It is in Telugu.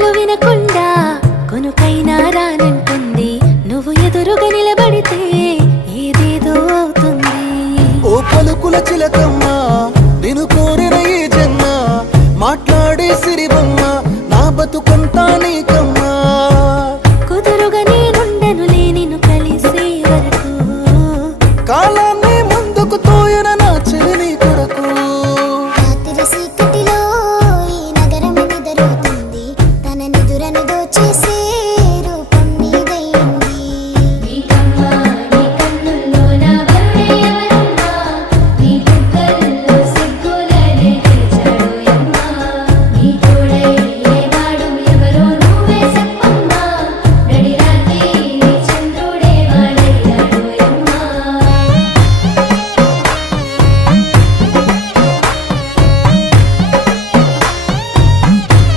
మాటలు వినకుండా కొనుకైనా రానంటుంది నువ్వు ఎదురుగా నిలబడితే ఏదేదో అవుతుంది ఓ పలుకుల చిలకమ్మ నేను కోరిన ఈ జన్మ మాట్లాడే సిరిబమ్మ నా బతుకుంటా నీకమ్మా కుదురుగా నేనుండను నిన్ను కలిసే వరకు కాలా just